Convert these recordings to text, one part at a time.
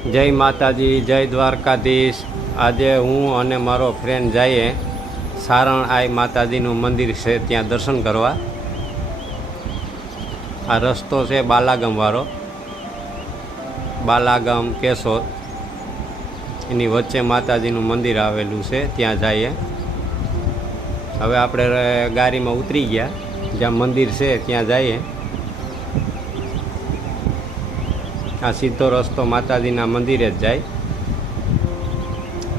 જય માતાજી, જય દ્વારકાધીશ। આજે હું અને મારો ફ્રેન્ડ જઈએ સારણ આઈ માતાજીનું મંદિર છે, ત્યાં દર્શન કરવા। આ રસ્તો છે બાલાગામવાળો, બાલાગામ કેશોદ, એની વચ્ચે માતાજીનું મંદિર આવેલું છે, ત્યાં જઈએ। હવે આપણે ગાડીમાં ઉતરી ગયા, જ્યાં મંદિર છે ત્યાં જઈએ। આ સીધો રસ્તો માતાજીના મંદિરે જ જાય।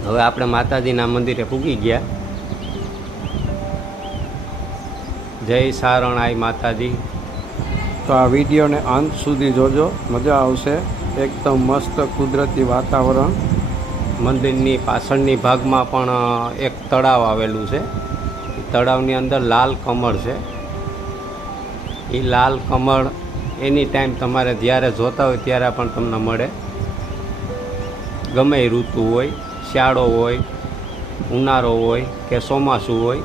હવે આપણે માતાજીના મંદિરે પૂગી ગયા। જય સારણ આઈ માતાજી। તો આ વિડીયોને અંત સુધી જોજો, મજા આવશે। એકદમ મસ્ત કુદરતી વાતાવરણ। મંદિરની પાછળની ભાગમાં પણ એક તળાવ આવેલું છે। તળાવની અંદર લાલ કમળ છે। એ લાલ કમળ એની ટાઈમ તમારે જ્યારે જોતા હોય ત્યારે પણ તમને મળે, ગમે એ ઋતુ હોય, શિયાળો હોય, ઉનાળો હોય કે ચોમાસું હોય।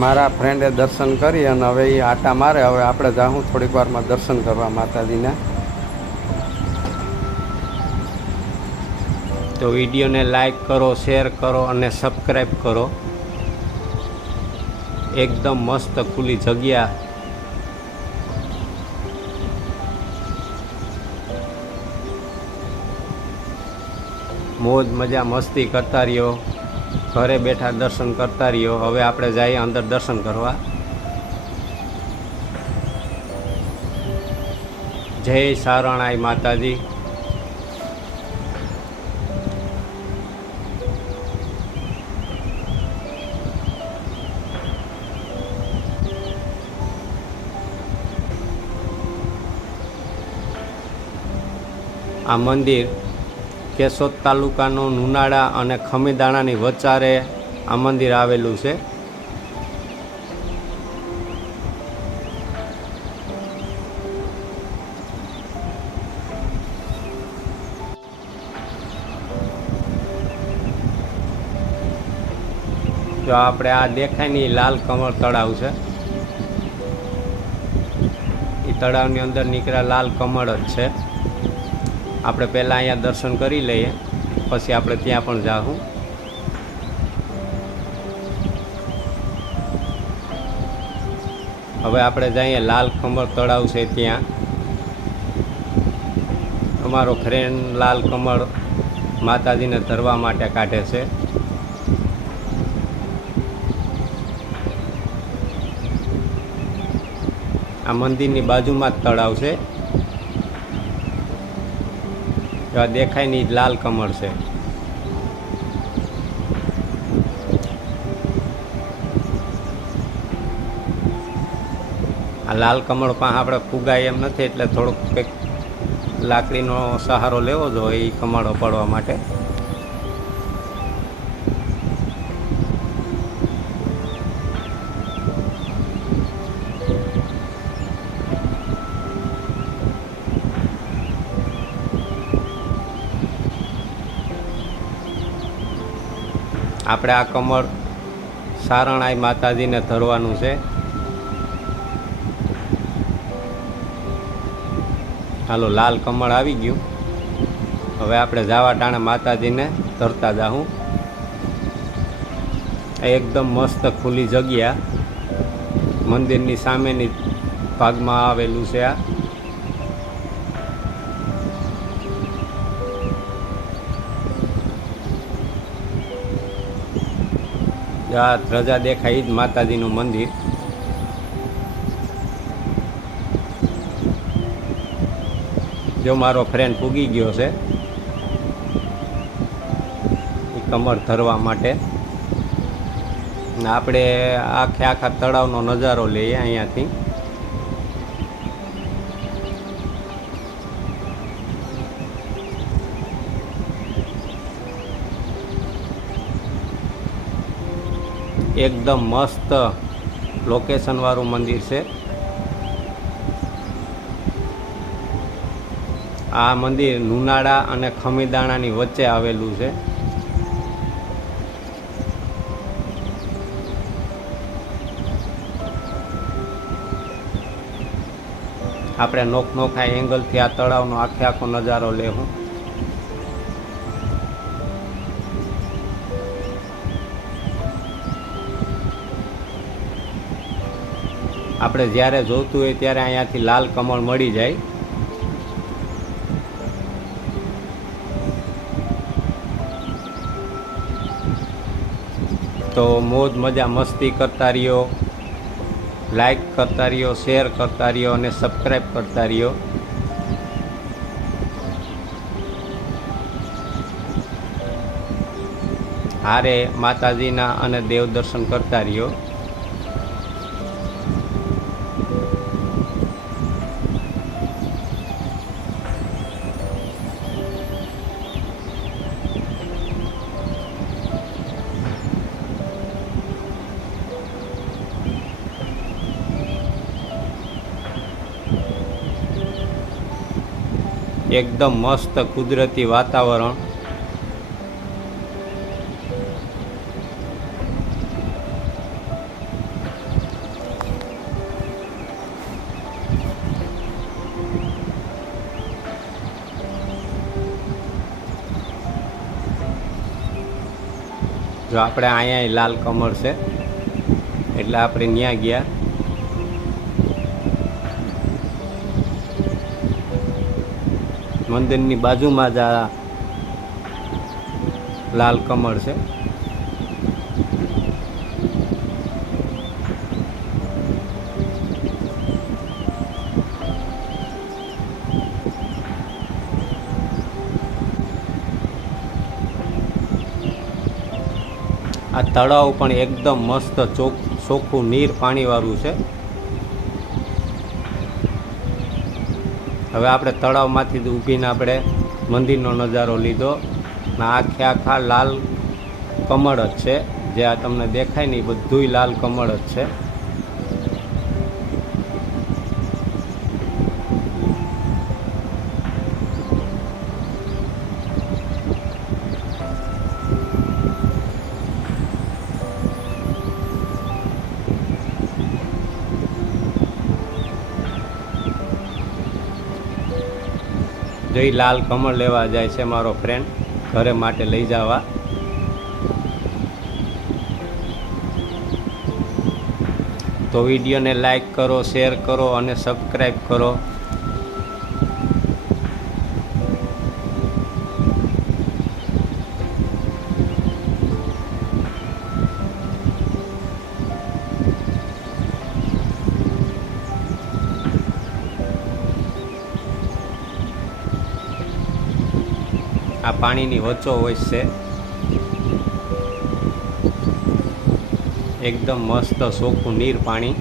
મારા ફ્રેન્ડે દર્શન કરી અને હવે એ આટા મારે। હવે આપણે જાઉં થોડીક વારમાં દર્શન કરવા માતાજીના। તો વિડીયોને લાઈક કરો, શેર કરો અને સબસ્ક્રાઈબ કરો। એકદમ મસ્ત ખુલ્લી જગ્યા। મોજ મજા મસ્તી કરતા રહ્યો, ઘરે બેઠા દર્શન કરતા રહ્યો। હવે આપણે જઈએ અંદર દર્શન કરવા। જય સારણ આઈ માતાજી। આ મંદિર કેશોદ તાલુકાનું નુનાળા અને ખમીદાણાની વચારે આ મંદિર આવેલું છે। જો આપણે આ દેખાય ને લાલ કમળ તળાવ છે, એ તળાવની અંદર નીકળ્યા લાલ કમળ જ છે। આપણે પહેલાં અહીંયા દર્શન કરી લઈએ, પછી આપણે ત્યાં પણ જાઉં। હવે આપણે જઈએ લાલ કમળ તળાવ છે ત્યાં। અમારો ફ્રેન્ડ લાલ કમળ માતાજીને ધરવા માટે કાઢે છે। આ મંદિરની બાજુમાં જ તળાવ છે। દેખાય ની લાલ કમળ છે। આ લાલ કમળ પાસે આપણે ફુગાય એમ નથી, એટલે થોડોક કંઈક લાકડીનો સહારો લેવો જોઈએ એ કમળો પડવા માટે। આપણે આ કમળ સારણ આઈ માતાજીને ધરવાનું છે। હાલો, લાલ કમળ આવી ગયું। હવે આપણે જાવા ટાણે માતાજીને ધરતા જાઉં। એકદમ મસ્ત ખુલ્લી જગ્યા, મંદિરની સામેની ભાગમાં આવેલું છે। આ ધ્વજા દેખાય જ માતાજીનું મંદિર। જો મારો ફ્રેન્ડ પૂગી ગયો છે એ કમર ધરવા માટે। આપણે આખા તળાવનો નજારો લઈએ અહીંયાથી। એકદમ મસ્ત લોકેશન વાળું મંદિર છે। આ મંદિર નુનાળા અને ખમીદાણાની વચ્ચે આવેલું છે। આપણે નોખા એંગલથી આ તળાવનો આખો નજારો લેવું। આપણે જ્યારે જોઈતું હોય ત્યારે અહીંયાથી લાલ કમળ મળી જાય. તો મોજ મજા મસ્તી કરતા રહ્યો, લાઈક કરતા રહ્યો, શેર કરતા રહ્યો અને સબસ્ક્રાઈબ કરતા રહ્યો. હારે માતાજીના અને દેવ દર્શન કરતા રહ્યો. એકદમ મસ્ત કુદરતી વાતાવરણ. જો આપણે અહીંયા લાલ કમળ છે એટલે આપણે ત્યાં ગયા. મંદિરની બાજુમાં જ આ લાલ કમળ છે. આ તળાવ પણ એકદમ મસ્ત ચોખ્ખું નીર પાણીવાળું છે. હવે આપણે તળાવમાંથી જ ઊભીને આપણે મંદિરનો નજારો લીધો. આખે આખા લાલ કમળ જ છે. જે આ તમને દેખાય ને એ બધુંય લાલ કમળ જ છે. જય લાલ કમળ લેવા જાય છે મારો ફ્રેન્ડ ઘરે માટે લઈ જવા. તો વિડીયોને લાઈક કરો, શેર કરો અને સબસ્ક્રાઈબ કરો. આ પાણીની વચ્ચો હોય છે. એકદમ મસ્ત ચોખ્ખું નીર પાણી.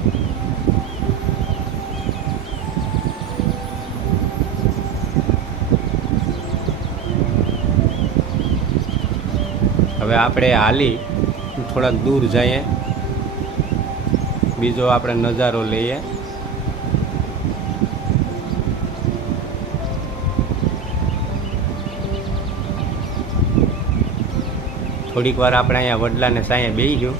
હવે આપણે હાલી થોડાક દૂર જઈએ, બીજો આપણે નજારો લઈએ. થોડીક વાર આપણે અહીંયા વડલાને સાંયે બેસી ગયું.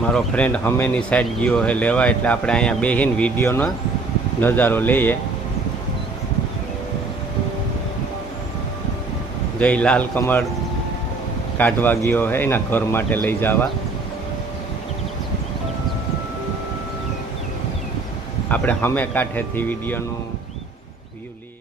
મારો ફ્રેન્ડ હમેની સાઈડ ગયો હે લેવા, એટલે આપણે અહીંયા બેસીને વિડીયોનો નજારો લઈએ. જય લાલ કમળ કાઢવા ગયો હે એના ઘર માટે લઈ જવા. આપણે હમે કાંઠેથી વિડીયોનું વ્યૂ લઈએ.